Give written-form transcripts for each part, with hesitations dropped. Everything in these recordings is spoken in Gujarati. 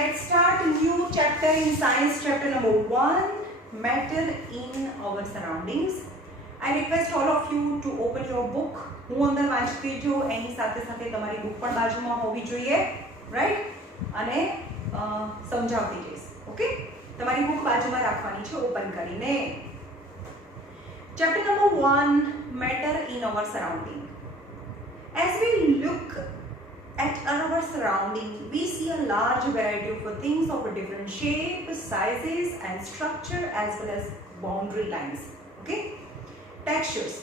let's start a new chapter in science, chapter number 1, matter in our surroundings. I request all of you to open your book. હું અંદર વાંચતી જો એની સાથે સાથે તમારી બુક પણ બાજુમાં હોવી જોઈએ, રાઈટ? અને સમજાવતી જઈશ. ઓકે, તમારી બુક બાજુમાં રાખવાની છે ઓપન કરીને. Chapter number 1, matter in our surrounding. As we look at our surrounding, we see a large variety of things of a different shape, sizes and structure, as well as boundary lines. Okay, textures.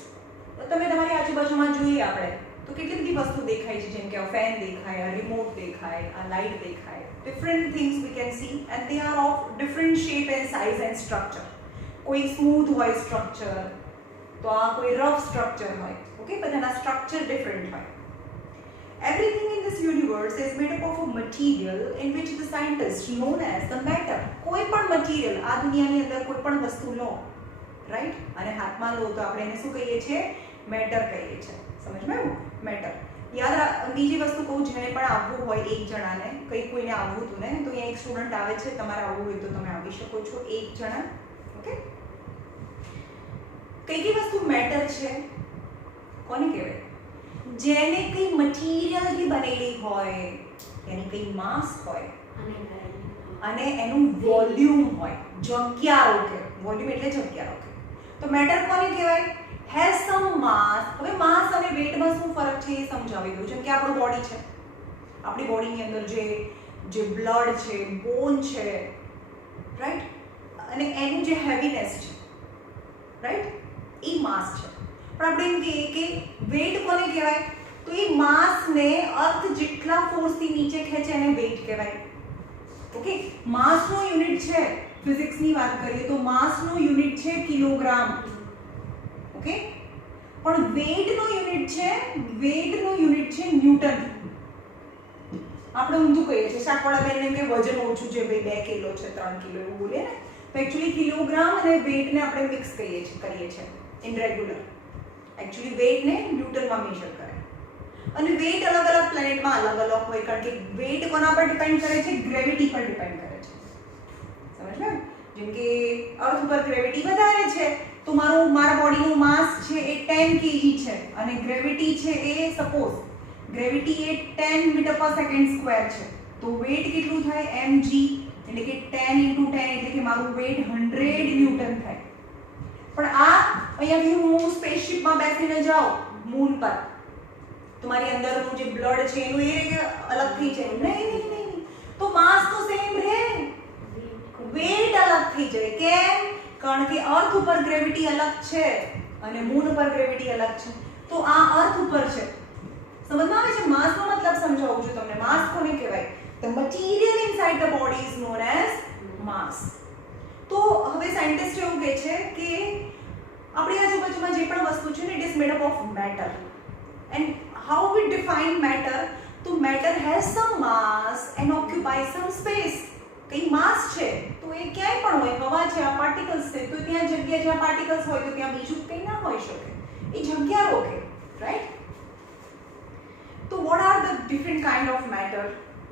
તો તમે તમારી આજુબાજુમાં જોઈએ આપણે તો કેટલી બધી વસ્તુ દેખાય છે, જેમ કે આ ફેન દેખાય, આ રિમોટ દેખાય, આ લાઇટ દેખાય. Different things we can see and they are of different shape and size and structure. કોઈ સ્મૂથ હોય સ્ટ્રક્ચર, તો આ કોઈ રફ સ્ટ્રક્ચર હોય. ઓકે, બધાના સ્ટ્રક્ચર ડિફરન્ટ હોય. Everything in this universe is made up of a material in which the scientists known as the matter. કોઈ પણ મટીરિયલ આ દુનિયાની અંદર કોઈ પણ વસ્તુ લો, રાઈટ, અને હાથમાં લો તો આપણે એને શું કહીએ છીએ? મેટર કહીએ છીએ. સમજમાં આવ્યું? મેટર. યાદ રાખ. બીજી વસ્તુ કહું, જેને પણ આવવું હોય એક જણાને, કંઈ કોઈને આવવું હતું ને, તો અહીંયા એક સ્ટુડન્ટ આવે છે, તમારે આવવું હોય તો તમે આવી શકો છો, એક જણા. ઓકે, કઈ વસ્તુ મેટર છે? કોને કહેવાય? જેને કઈ મટીરિયલથી બનેલી હોય, એની કઈ માસ હોય અને એનું વોલ્યુમ હોય, જગ્યા રોકે. વોલ્યુમ એટલે જગ્યા રોકે. તો મેટર કોને કહેવાય? હેઝ સમ માસ. હવે માસ અને વેટમાં શું ફરક છે એ સમજાવી દઉં. જેમ કે આપણું બોડી છે, આપણી બોડીની અંદર જે બ્લડ છે, બોન છે, રાઈટ, અને એનું જે હેવીનેસ છે, રાઈટ, એ માસ છે. પણ આપણે એમ કહીએ કે વેટ કોને કહેવાય? તો એ માસને અર્થ જેટલા ફોર્સથી નીચે ખેંચે એને વેટ કહેવાય. ઓકે, માસનો યુનિટ છે, ફિઝિક્સની વાત કરીએ તો માસનો યુનિટ છે કિલોગ્રામ. ઓકે, પણ વેટનો યુનિટ છે ન્યૂટન. આપણે ઊંધું કહીએ છીએ, શાકવાળા બેનને એમ કે વજન ઓછું છે, ભાઈ 2 કિલો છે, 3 કિલો એવું બોલે ને, તો એકચ્યુઅલી કિલોગ્રામ અને વેટને આપણે મિક્સ કરીએ છીએ ઇન રેગ્યુલર. एक्चुअली वेट ने न्यूटन में मेजर करे. અને વેટ અલગ અલગ પ્લેનેટમાં અલગ અલગ હોય, કારણ કે વેટ કોના પર ડિપેન્ડ કરે છે? ગ્રેવિટી પર ડિપેન્ડ કરે છે. સમજ્યા? જેમ કે અર્થ પર ગ્રેવિટી વધારે છે તો મારા બોડીનું માસ છે એ 10 kg છે અને ગ્રેવિટી છે એ સપોઝ ગ્રેવિટી એ 10 મીટર પર સેકન્ડ સ્ક્વેર છે, તો વેટ કેટલું થાય? mg, એટલે કે 10 * 10 એટલે કે મારું વેટ 100 ન્યૂટન થાય. પણ આ અહીંયાથી હું સ્પેસશિપમાં બેસીને જાઉં મૂન પર, તમારી અંદરનું જે બ્લડ છે એનું એ અલગ થઈ જાય. નહીં, તો માસ તો સેમ રહે, વેટ અલગ થઈ જાય. કેમ? કારણ કે અર્થ ઉપર ગ્રેવિટી અલગ છે અને મૂન પર ગ્રેવિટી અલગ છે. તો આ અર્થ ઉપર છે. સમજમાં આવે છે? માસનો મતલબ સમજાવું છું તમને. માસ કોને કહેવાય? The material inside the body is known as mass. તો હવે સાયન્ટિસ્ટ એવું કહે છે કે આપણી આજુબાજુમાં જે પણ વસ્તુ છે ને, it is made up of matter. And how we define matter? તો matter has some mass and occupy some space. કઈ માસ છે તો એ ક્યાંય પણ હોય, હવા છે, આ પાર્ટિકલ્સ છે, તો ત્યાં જગ્યા જ્યાં પાર્ટિકલ્સ હોય તો ત્યાં બીજું કંઈ ના હોઈ શકે, એ જગ્યા રોકે, રાઈટ? તો what are the different kind of matter?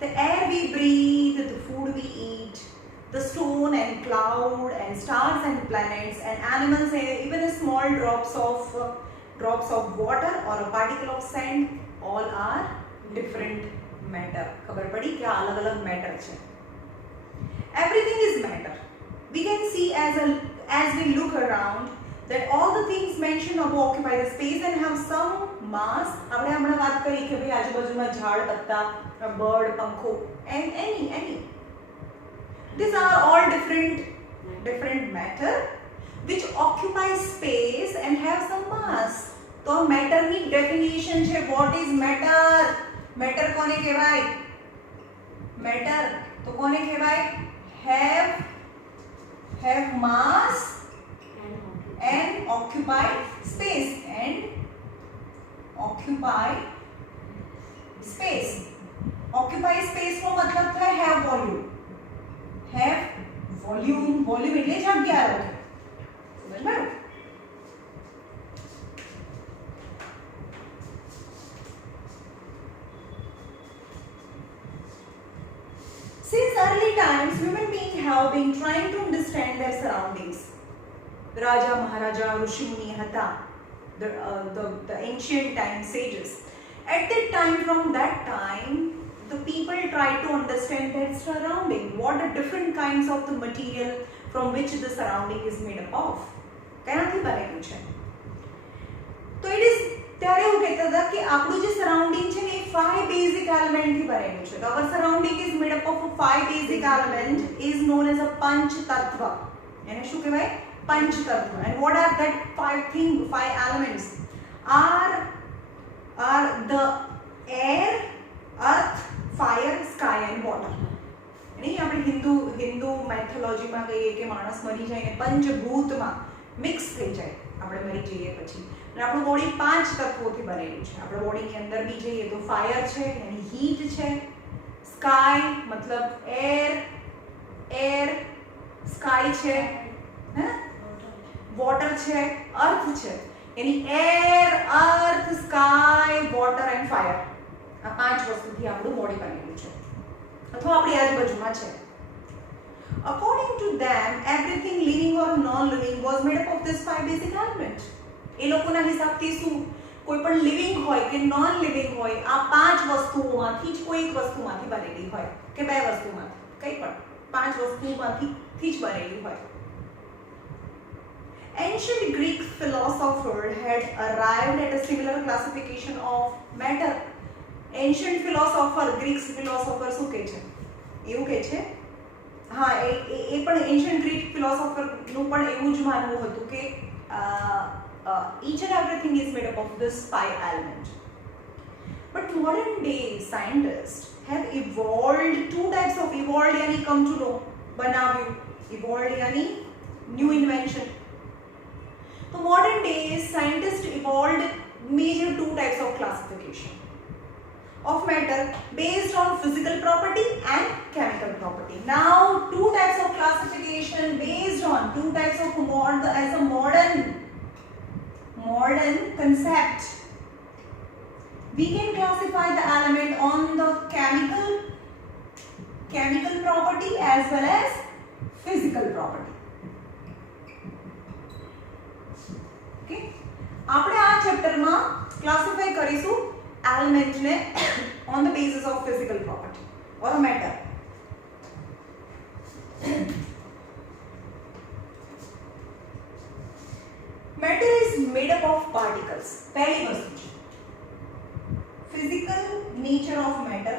The air we breathe, the food we eat, the stone and cloud and stars and planets and animals and even a small drops of water or a particle of sand, all are different matter. ખબર પડી કે આ અલગ અલગ મેટર છે. Everything is matter. We can see as we look around that all the things mentioned above occupy the space and have some mass. આપણે હમણાં વાત કરી કે ભાઈ આજુબાજુમાં ઝાડ, પત્તા, બર્ડ, પંખો and any. These are all different matter which occupy space and have some mass. તો મેટર ની ડેફિનેશન છે. what is matter? મેટર કોને કહેવાય? મેટર તો કોને કહેવાય? have mass and occupy space occupy space નો મતલબ થાય have volume. have volume એટલે જગ્યા રોકે. સમજ્યું? Since our early times human beings have been trying to understand their surroundings. Raja Maharaja Rishi Muni હતા, the ancient time sages. At that time, from that time, the people tried to understand their surrounding. What are different kinds of the material from which the surrounding is made up of? કેનાથી બનેલું છે? તો it is ત્યારે એવું કહેતા હતા કે આપણું જે સરાઉન્ડિંગ છે ને એ 5 બેઝિક એલિમેન્ટ થી બનેલું છે. તો our surrounding is made up of 5 basic element is known as a panch tattva. એને શું કહેવાય? पंच तत्व. And what are that 5 elements? Are the air, earth, fire, sky and water. नहीं આપણે હિન્દુ મેથોલોજીમાં કહીએ કે માણસ મરી જાય ને પંચભૂતમાં મિક્સ થઈ જાય, આપણે મરી જઈએ પછી. અને આપણું બોડી 5 તત્વોથી બનેલું છે. આપણે બોડીની અંદર બી જઈએ તો ફાયર છે, એની હીટ છે, સ્કાય મતલબ એર સ્કાય છે, હે, વોટર છે, અર્થ છે, એની air, earth, sky, water and fire, આ 5 વસ્તુથી આપણું બોડી બનેલું છે અથવા આપણી આજુબાજુમાં છે. According to them, everything living or non-living was made up of this 5 basic elements. એ લોકોના હિસાબથી શું કોઈ પણ લિવિંગ હોય કે નોન લિવિંગ હોય આ 5 વસ્તુઓમાંથી જ કોઈ એક વસ્તુમાંથી બનેલી હોય કે 2 વસ્તુમાંથી, કંઈ પણ 5 વસ્તુમાંથી જ બનેલી હોય. Ancient Greek philosopher had arrived at a similar classification of matter. Ancient philosopher, Greek philosopher શું કહે છે? એવું કહે છે, હા, એ પણ ancient Greek philosopher નું પણ એવું જ માનવું હતું કે each and everything is made up of this 5 elements. But modern day scientists have evolved 2 types of evolved yani come to know, બનાવ્યું, evolved yani new invention. So modern days scientists evolved major 2 types of classification of matter based on physical property and chemical property. Now 2 types of classification based on 2 types of as a modern concept. We can classify the element on the chemical property as well as physical property. Okay, આપણે આ ચેપ્ટરમાં ક્લાસિફાઈ કરીશું એલિમેન્ટ ને on the basis of physical property or matter. Matter is made up of particles. પહેલી વસ્તુ છે physical nature of matter.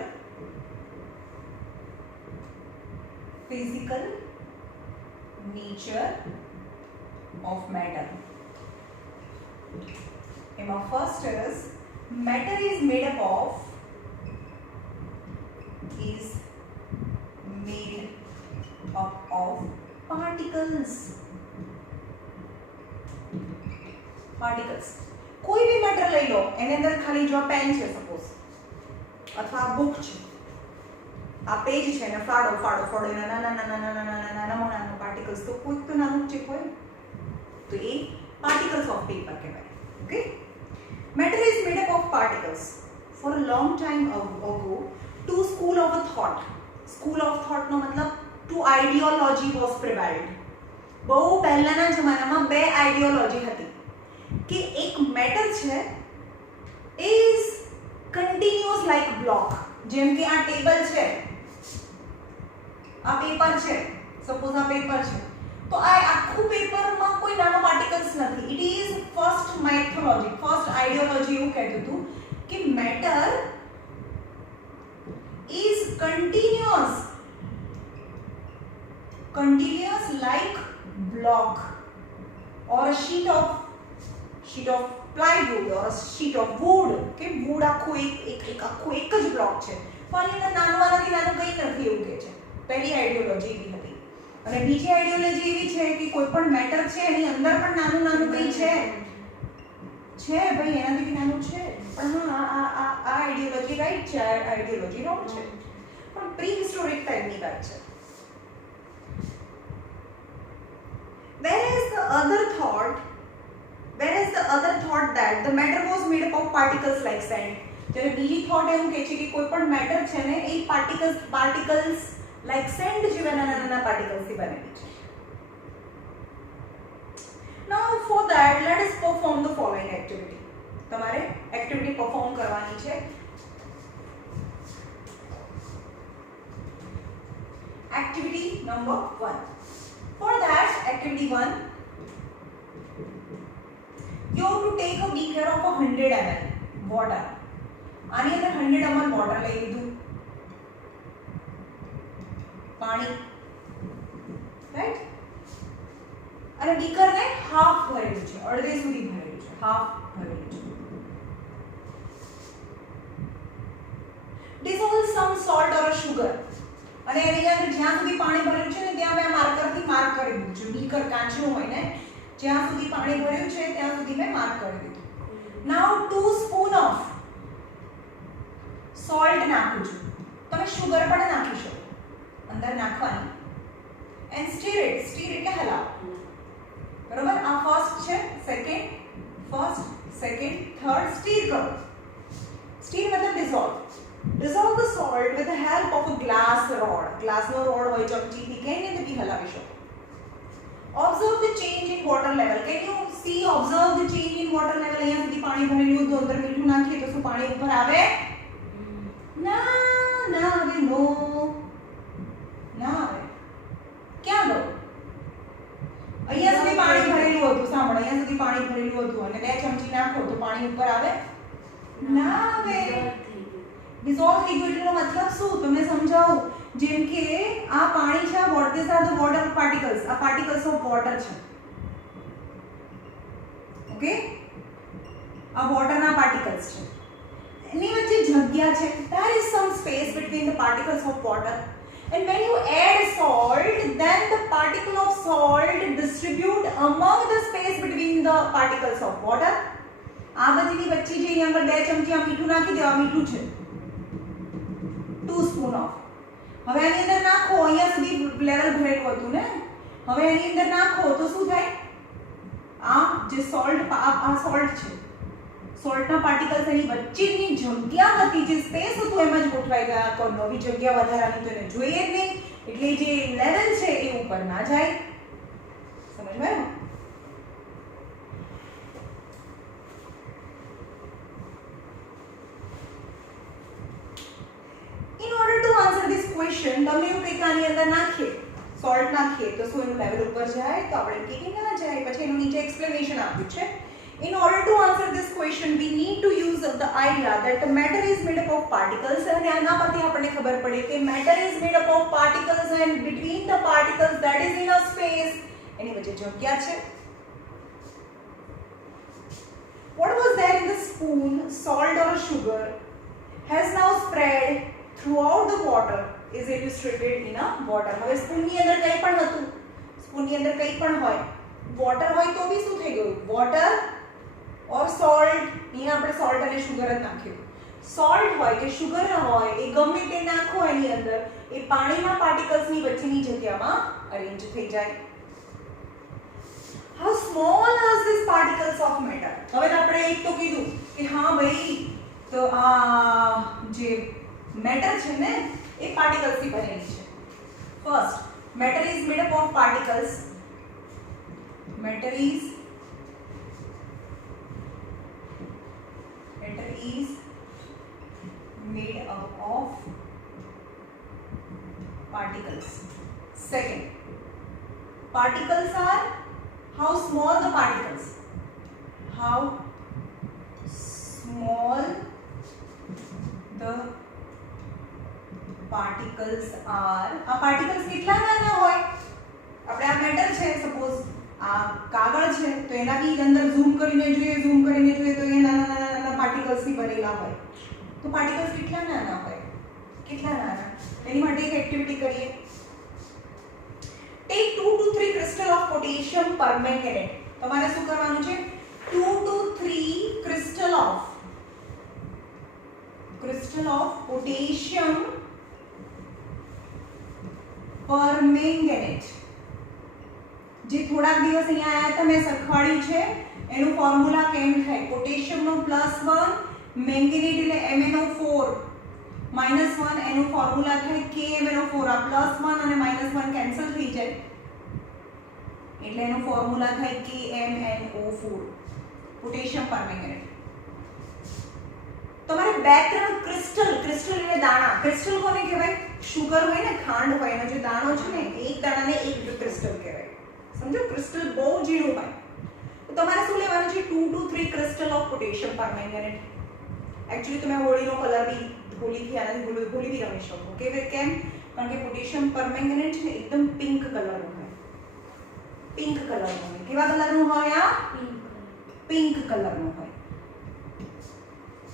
Physical nature of matter. First is matter is made up of particles. કોઈ બી મેટર લઈ લો, એની અંદર ખાલી જો પેન છે સપોઝ અથવા બુક છે, આ પેજ છે ને ફાડો એના નાના પાર્ટિકલ્સ, તો કોઈ તો નાનું ચીપ હોય તો એ particles of paper કહેવાય. Okay, matter is made up of particles. For a long time ago, 2 school of thought નો મતલબ 2 ideology was prevailed. બહુ પહેલાના જમાનામાં 2 આઈડિયોલોજી હતી કે એક મેટર છે is continuous like block. જેમ કે આ ટેબલ છે, આ પેપર છે, સપોઝ આ પેપર છે, તો આ આખું પેપરમાં કોઈ નાનો પાર્ટિકલ્સ નથી. It is first mythology, first ideology એવું કહેતું હતું કે matter is continuous like block or a sheet of plywood or a sheet of wood. કે wood આખું એક જ બ્લોક છે, પણ એના નાનાથી નાનું કંઈ નથી એવું કહે છે. પહેલી આઈડિયોલોજી એવી હતી. અને બીજી આઈડિયોલોજી એવી છે કે કોઈ પણ મેટર છે એની અંદર પણ નાનું કંઈ છે ભાઈ, એનાથી નાનું છે, પણ હા આ આઈડિયોલોજી રાઈટ છે, આ આઈડિયોલોજી રોંગ છે, પણ પ્રી હિસ્ટોરિક ટાઈમની વાત છે. Whereas the other thought that the matter was made up of particles like sand. જ્યારે બીજી થોટ એવું કહે છે કે કોઈ પણ મેટર છે ને એ પાર્ટિકલ્સ લાઈક સેન્ડ જેવા નાના નાના પાર્ટિકલ્સથી બનેલી છે. Now for that let us perform the following activity. તમારે એક્ટિવિટી પરફોર્મ કરવાની છે. Activity number 1. For that, activity 1, you have to take a beaker of 100 ml water. આની અંદર 100 ml water લઈ લીધું, પાણી, રાઈટ, અને બીકર ને હાફ ભરેલું છે, અડધે સુધી ભરેલું છે, હાફ ભરેલું છે. Dissolve some salt or sugar. અને એની અંદર જ્યાં સુધી પાણી ભરેલું છે ને ત્યાં મેં માર્કરથી માર્ક કરી દીધું છે. બીકર કાચનું હોય ને, જ્યાં સુધી પાણી ભર્યું છે ત્યાં સુધી મેં માર્ક કરી દીધું. નાઉ 2 સ્પૂન ઓફ સોલ્ટ નાખું છું. તમે શુગર પણ નાખી શકો, અંદર નાખવાની. And stir it. સ્ટીર એટલે હલાવ. બરોબર? આ ફર્સ્ટ છે, second, first, second, third. Stir કરો. સ્ટીર મતલબ dissolve. Dissolve the salt with the help of a glass rod. Glass no rod હોય ચમચીથી કઈને બી હલાવી શકો. Observe the change in water level. Can you see, observe the change in water level? અહીંયા સુધી પાણી ભરેલું હતું, અંદર મીઠું નાખીએ તો શું પાણી ઉપર આવે? ના, ના આવે. નો, ના આવે. ક્યાં ગયું? અહીંયા સુધી પાણી ભરેલું હતું. સાંભળો, અહીંયા સુધી પાણી ભરેલું હતું અને 2 ચમચી નાખો તો પાણી ઉપર આવે? ના આવે. Dissolve liquid નો મતલબ શું તમને સમજાવું. જેમ કે આ પાણી છે, what these are the water particles. આ particles of water છે. ઓકે, આ water ના particles છે. એની વચ્ચે જગ્યા છે. There is some space between the particles of water. And when you add salt, then the particle of salt distribute among the space between the particles of water. આ બધીની વચ્ચે જે અહીંયા પર 2 ચમચી આ મીઠું નાખી દેવા. મીઠું છે 2 સ્પૂન ઓફ. હવે આની અંદર નાખો. અહીંયા સુધી લેવલ ભરેલું હતું ને, હવે આની અંદર નાખો તો શું થાય? આ જે સોલ્ટ, આ સોલ્ટ છે, સોલ્ટના પાર્ટિકલ્સ એની વચ્ચેની જગ્યા હતી, જે સ્પેસ હતું એમાં જ ગોઠવાઈ ગયા. તો નવી જગ્યા વધારાની તો એને જોઈએ જ નહીં, એટલે જે લેવલ છે એ ઉપર ના જાય. સમજવાયું? In order to answer this question, તમે એવું કંઈક આની અંદર નાખીએ, સોલ્ટ નાખીએ તો શું એનું લેવલ ઉપર જાય? તો આપણે કહીએ કે ના જાય. પછી એનું નીચે એક્સપ્લેનેશન આપ્યું છે. In order to answer this question, we need to use the idea that the matter is made up of particles. અને આના પરથી આપણને ખબર પડે કે matter is made up of particles and between the particles that is in a space, એની વચ્ચે જગ્યા છે. What was there in the spoon, salt or sugar, has now spread throughout the water is illustrated in a water. હવે સ્પૂનની અંદર કંઈ પણ હતું, સ્પૂનની અંદર કંઈ પણ હોય, વોટર હોય તો બી શું થઈ ગયું? વોટર ઓર સોલ્ટ. અહીંયા આપણે સોલ્ટ અને શુગર જ નાખ્યું. સોલ્ટ હોય કે શુગર હોય, એ ગમે તે નાખો એની અંદર, એ પાણીના પાર્ટિકલ્સની વચ્ચેની જગ્યામાં અરેન્જ થઈ જાય. How small are these particles of matter? હવે આપણે એક તો કીધું કે હા ભાઈ, તો આ જે મેટર છે ને એ પાર્ટિકલ્સ થી બનેલી છે. First, matter is made up of particles. Matter is made up of particles. Second, particles are, how small the particles? How small the particles are. આ particles કેટલા નાના હોય? આપણે આ મેટર છે, સપોઝ આ કાગળ છે, તો એના બી અંદર ઝૂમ કરીને જોઈએ તો એ નાના નાના પાર્ટિકલ્સ થી બનેલા હોય. તો પાર્ટિકલ્સ કેટલા નાના હોય? કેટલા નાના? એની માટે એક એક્ટિવિટી કરીએ. Take 2 to 3 crystal of potassium permanganate. તમારે શું કરવાનું છે? 2 to 3 crystal of potassium permanganate. જે થોડાક દિવસ અહીંયા આયા હતા મેં સરખાડ્યું છે, એનું ફોર્મ્યુલા કેમ થાય? પોટેશિયમ નો +1, મેંગેનેટ એટલે MnO4, -1 એનો ફોર્મ્યુલા થાય KMnO4 આ +1 અને -1 કેન્સલ થઈ જાય એટલે એનો ફોર્મ્યુલા થાય KMnO4 પોટેશિયમ પરમેંગનેટ. તમારે બે ત્રણ ક્રિસ્ટલ એટલે દાણા. ક્રિસ્ટલ કોને કહેવાય? શુગર હોય ને, ખાંડ હોય એનો જે દાણો છે ને, એક દાણાને એક ક્રિસ્ટલ કહેવાય. સમજો? ક્રિસ્ટલ બહુ ઝીણું હોય. તો તમારે શું લેવાનું છે? 2 to 3 crystal of potassium permanganate. Actually તમે હોળીનો કલર બી હોળીથી આનાથી હોળી બી રમી શકો. કેમ? કારણ કે પોટેશિયમ પરમેંગનેટ છે એકદમ પિંક કલરનું હોય. પિંક કલરનું હોય. કેવા કલરનું હોય? આ પિંક કલરનું હોય.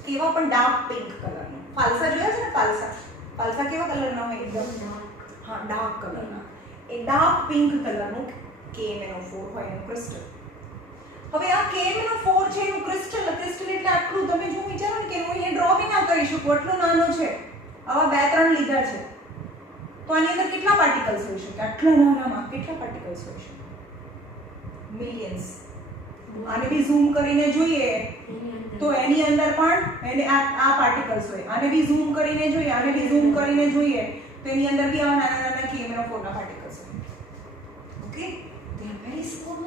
કેવા પણ ડાર્ક પિંક કલરનું. ફાલસા જોયા છે ને? ફાલસા કેવા કલરના હોય? એકદમ હા, ડાર્ક કલરના. એ ડાર્ક પિંક કલરનું KMnO4 હોય એનું ક્રિસ્ટલ. હવે આ KMnO4 છે એનું ક્રિસ્ટલ એટલે આટલું. તમે જો વિચારો ને કે હું અહીંયા ડ્રો બી ના કરી શકું, આટલું નાનું છે. આવા બે ત્રણ લીધા છે તો આની અંદર કેટલા પાર્ટિકલ્સ હોઈ શકે? આટલા નાનામાં કેટલા પાર્ટિકલ્સ હોઈ શકે? મિલિયન્સ. આને બી ઝૂમ કરીને જોઈએ તો એની અંદર પણ એને આ પાર્ટિકલ્સ હોય. આને બી ઝૂમ કરીને જોઈએ, આને બી ઝૂમ કરીને જોઈએ તો એની અંદર બી આવા નાના KMnO4 ના પાર્ટિકલ્સ હોય. Okay, they are very small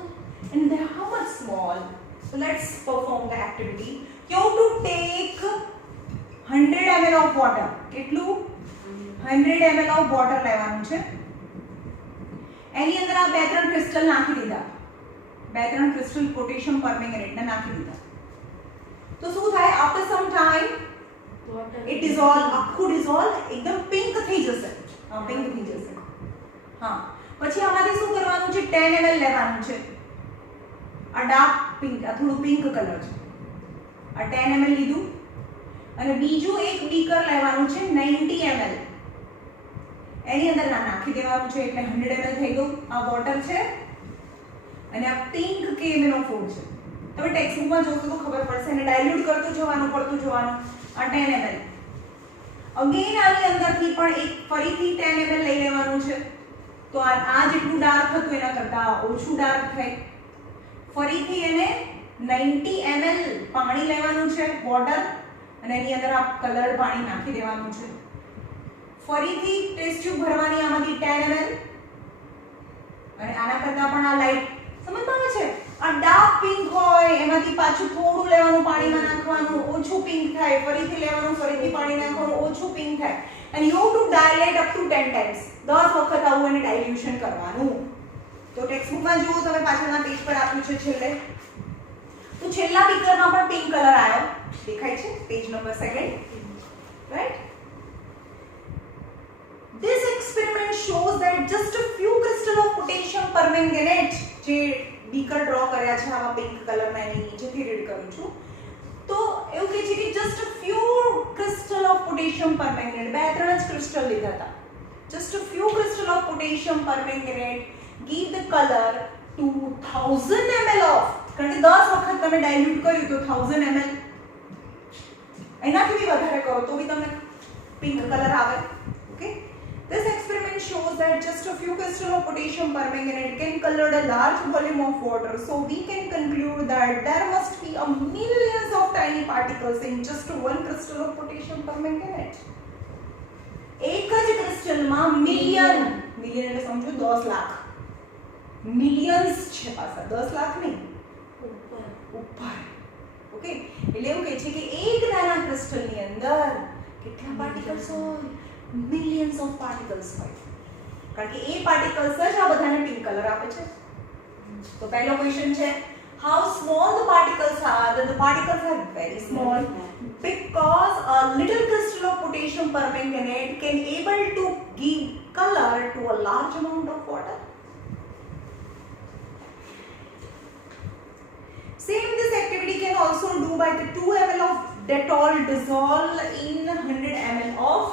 and they are how much small? So let's perform the activity. You have to take 100 ml of water. કેટલું? 100 ml of water લેવાનું છે. એની અંદર આ બે ત્રણ ક્રિસ્ટલ નાખી દીધા. બે ત્રણ ક્રિસ્ટલ પોટેશિયમ પરમેંગનેટ ને નાખી દીધા. તો શું થાય? After some time it dissolve, આખું ડિઝોલ્વ એકદમ પિંક થઈ જશે. હા, પિંક થઈ જશે. હા, પછી આમાંથી શું કરવાનું છે? 10 ml લેવાનું છે. આ ડાર્ક પિંક, આ થોડું પિંક કલર છે. આ 10 ml લીધું અને બીજું એક બીકર લેવાનું છે 90 ml. એની અંદર નાખી દેવાનું છે એટલે 100 ml થઈ ગયું. આ વોટર છે અને આ પિંક KMnO4 છે. તમે ટેક્સ્ટ બુકમાં જોશો તો ખબર પડશે. એને ડાયલ્યુટ કરતું જવાનું. આ 10 ml. અગેન આની અંદરથી પણ એક ફરીથી 10 ml લઈ લેવાનું છે. તો આ જેટલું ડાર્ક હતું એના કરતાં ઓછું ડાર્ક થાય. ફરીથી એને 90 ml પાણી લેવાનું છે, વોટર, અને એની અંદર આ કલર પાણી નાખી દેવાનું છે. ફરીથી ટેસ્ટ ટ્યુબ ભરવાની આમાંથી 10 ml અને આના કરતાં પણ આ લાઈટ. સમજમાં આવે છે? આ ડાર્ક પિંક હોય એમાંથી પાછું થોડું લેવાનું, પાણીમાં નાખવાનું, ઓછું પિંક થાય. ફરીથી લેવાનું, ફરીથી પાણી નાખવાનું, ઓછું પિંક થાય. and you have to dilate up to 10 times. 10 વખત આવું એને ડાયલ્યુશન કરવાનું. તો ટેક્સ્ટ બુકમાં જુઓ તમે, પાછળના પેજ પર આપ્યું છે છેલ્લે. તો છેલ્લા બીકરમાં પણ પિંક કલર આવ્યો. દેખાય છે? Page number 2. Right? This experiment shows that just a few crystal of potassium permanganate, જે બીકર ડ્રો કર્યા છે આવા પિંક કલરના, એની નીચેથી રીડ કરું છું. તો એવું કહે છે કે just a few crystal of potassium permanganate, બે ત્રણ જ ક્રિસ્ટલ લીધા હતા. Just a few crystal of potassium permanganate give the color to 1000 ml of, કારણ કે 10 વખત તમે ડાયલ્યુટ કર્યું તો 1000 ml, એનાથી બી વધારે કરો તો બી તમને પિંક કલર આવે. Okay, this experiment shows that just a few crystal of potassium permanganate can color a large volume of water, so we can conclude that there must be a millions of tiny particles in just one crystal of potassium permanganate. એક જ ક્રિસ્ટલમાં મિલિયન એટલે સમજો 10 લાખ મિલિયન્સ છે પાછા, 10 લાખ નહીં, ઉપર. ઓકે, એટલે એવું કહે છે કે એક નાના ક્રિસ્ટલની અંદર કેટલા પાર્ટિકલ્સ હોય? મિલિયન્સ ઓફ પાર્ટિકલ્સ હોય. કારણ કે એ પાર્ટિકલ્સ જ આ બધાને પિંક કલર આપે છે. તો પહેલો ક્વેશ્ચન છે, how small the particles are? The particles are very small because a little crystal of potassium permanganate can able to give color to a large amount of water. Same this activity can also do by the 2 ml of Dettol dissolved in 100 ml of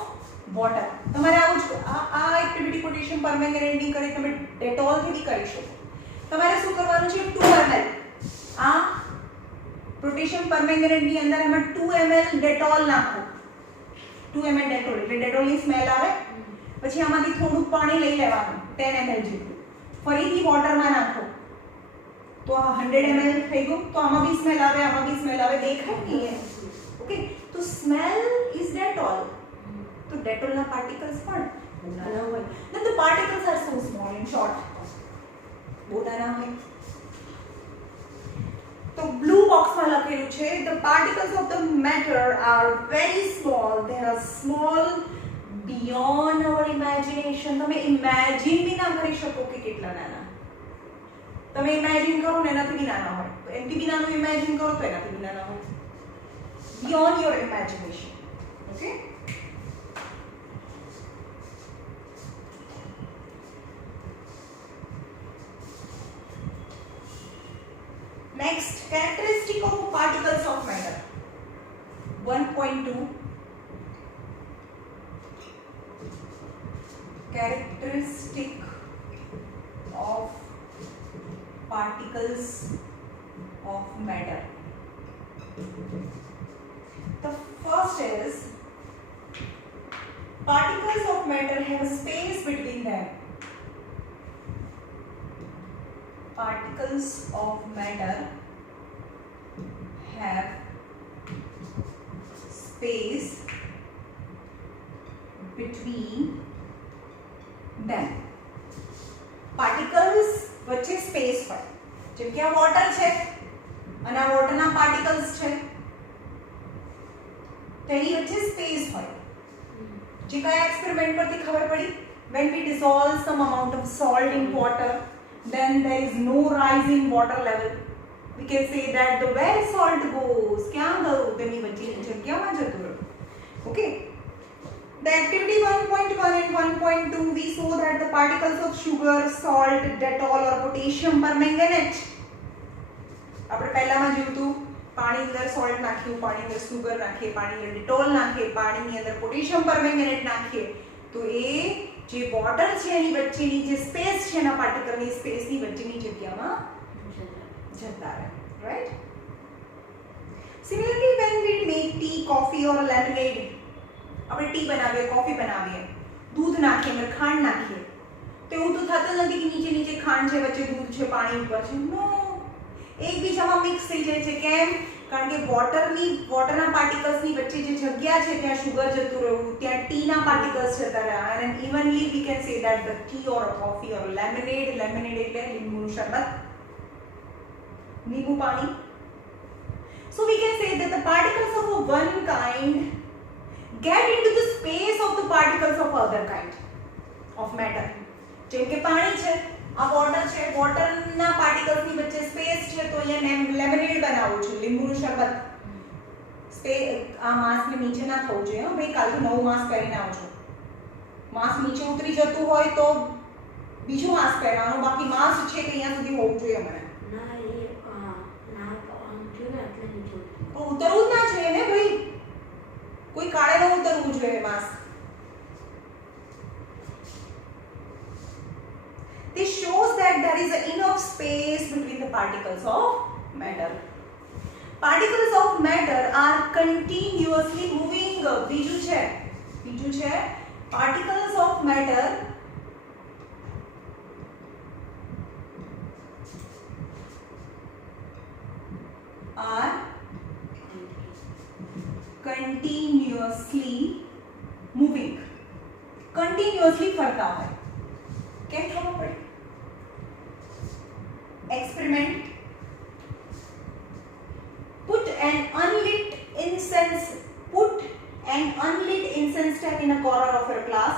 water. તમારે આવું જ આ એક્ટિવિટી પોટેશિયમ પરમેંગનેટ ની કરી તમે ડેટોલ થી બી કરી શકો. તમારે શું કરવાનું છે? 2 ml આ પોટેશિયમ પરમેંગનેટ ની અંદર એમાં 2 ml ડેટોલ નાખો. 2 ml ડેટોલ એટલે ડેટોલ ની સ્મેલ આવે. પછી આમાંથી થોડું પાણી લઈ લેવાનું 10 ml જેટલું. ફરીથી વોટરમાં નાખો તો આ 100 ml થઈ ગયું. તો આમાં બી સ્મેલ આવે, આમાં બી સ્મેલ આવે. દેખાય નહીં. ઓકે, તો સ્મેલ ઇઝ ડેટોલ. તો ડેટોલના પાર્ટિકલ્સ પણ બહુ નાના હોય. Then the particles are so small. In short, બહુ નાના હોય. તો બ્લુ બોક્સમાં લખેલું છે the particles of the matter are very small. They are small beyond our imagination. તમે ઇમેજિન બી ના કરી શકો કે કેટલા નાના. તમે ઇમેજિન કરો ને એનાથી બી નાના હોય. તો એનાથી બી નાનું ઇમેજિન કરો તો એનાથી બી નાના હોય. Beyond your imagination. Okay? Next, characteristic of particles of matter. 1.2. Characteristic of particles of matter. The first is particles of matter have a space between them. Particles of matter have space between them. Particles વચ્ચે સ્પેસ હોય. જેમ કે આ વોટર છે અને આ વોટરના પાર્ટિકલ્સ છે, તેની વચ્ચે સ્પેસ હોય. જે કયા એક્સપેરિમેન્ટ પરથી ખબર પડી? when we dissolve some amount of salt in water, then there is no rise in water level. We can say that the where salt goes, ક્યાં ગયું તેની વચ્ચેની જગ્યામાં જતું રહ્યું. Okay. The activity 1.1 and 1.2, we saw that the particles of sugar, salt, Dettol or potassium permanganate. આપણે પહેલામાં જોયું હતું પાણી અંદર સોલ્ટ નાખ્યું, પાણી અંદર સુગર નાખીએ, પાણી અંદર Dettol નાખીએ, પાણીની અંદર પોટેશિયમ પરમેંગેનેટ નાખીએ, તો એ જે વોટર છે એની વચ્ચેની જે સ્પેસ છે એના પાર્ટિકલની સ્પેસની વચ્ચેની જગ્યામાં જતા રહે. Right? Similarly, when we make tea, coffee or lemonade, આપણે ટી બનાવીએ, કોફી બનાવીએ, દૂધ નાખીએ, અંદર ખાંડ નાખીએ, તો એવું તો થતું નથી કે નીચે નીચે ખાંડ છે, વચ્ચે દૂધ છે, પાણી ઉપર છે. નો, એકબીજામાં મિક્સ થઈ જાય છે. કેમ? કારણ કે વોટરના પાર્ટિકલ્સની વચ્ચે જે જગ્યા છે ત્યાં શુગર જતું રહ્યું, ત્યાં ટીના પાર્ટિકલ્સ જતા રહ્યા. and evenly we can say that the tea or a coffee or lemonade એટલે લીંબુનું શરબત, લીંબુ પાણી. So we can say that the particles of one kind get into the space of the particles of other kind of matter. જેમ કે પાણી છે, આ વોટર છે, વોટરના પાર્ટિકલ્સની વચ્ચે સ્પેસ છે, તો અહીંયા લેમનેડ બનાવું છું, લીંબુનું શરબત. આ માસ્કને નીચે ના થવું જોઈએ. ભાઈ કાલથી નવું માસ્ક પહેરીને આવજો. માસ્ક નીચે ઉતરી જતું હોય તો બીજું માસ્ક પહેરવાનું, બાકી માસ્ક છે કે અહીંયા સુધી હોવું જોઈએ મને. ઉતરવું જ ના જોઈએ ને ભાઈ, કોઈ કાળે ન ઉતરવું જોઈએ mask. This shows that there is enough space between the particles of matter. Particles of matter are continuously moving. બીજું છે particles of matter are continuously moving. continuously ફરતા હોય. કેમ ખબર પડી? Experiment. Put an unlit incense stick in a corner of your class.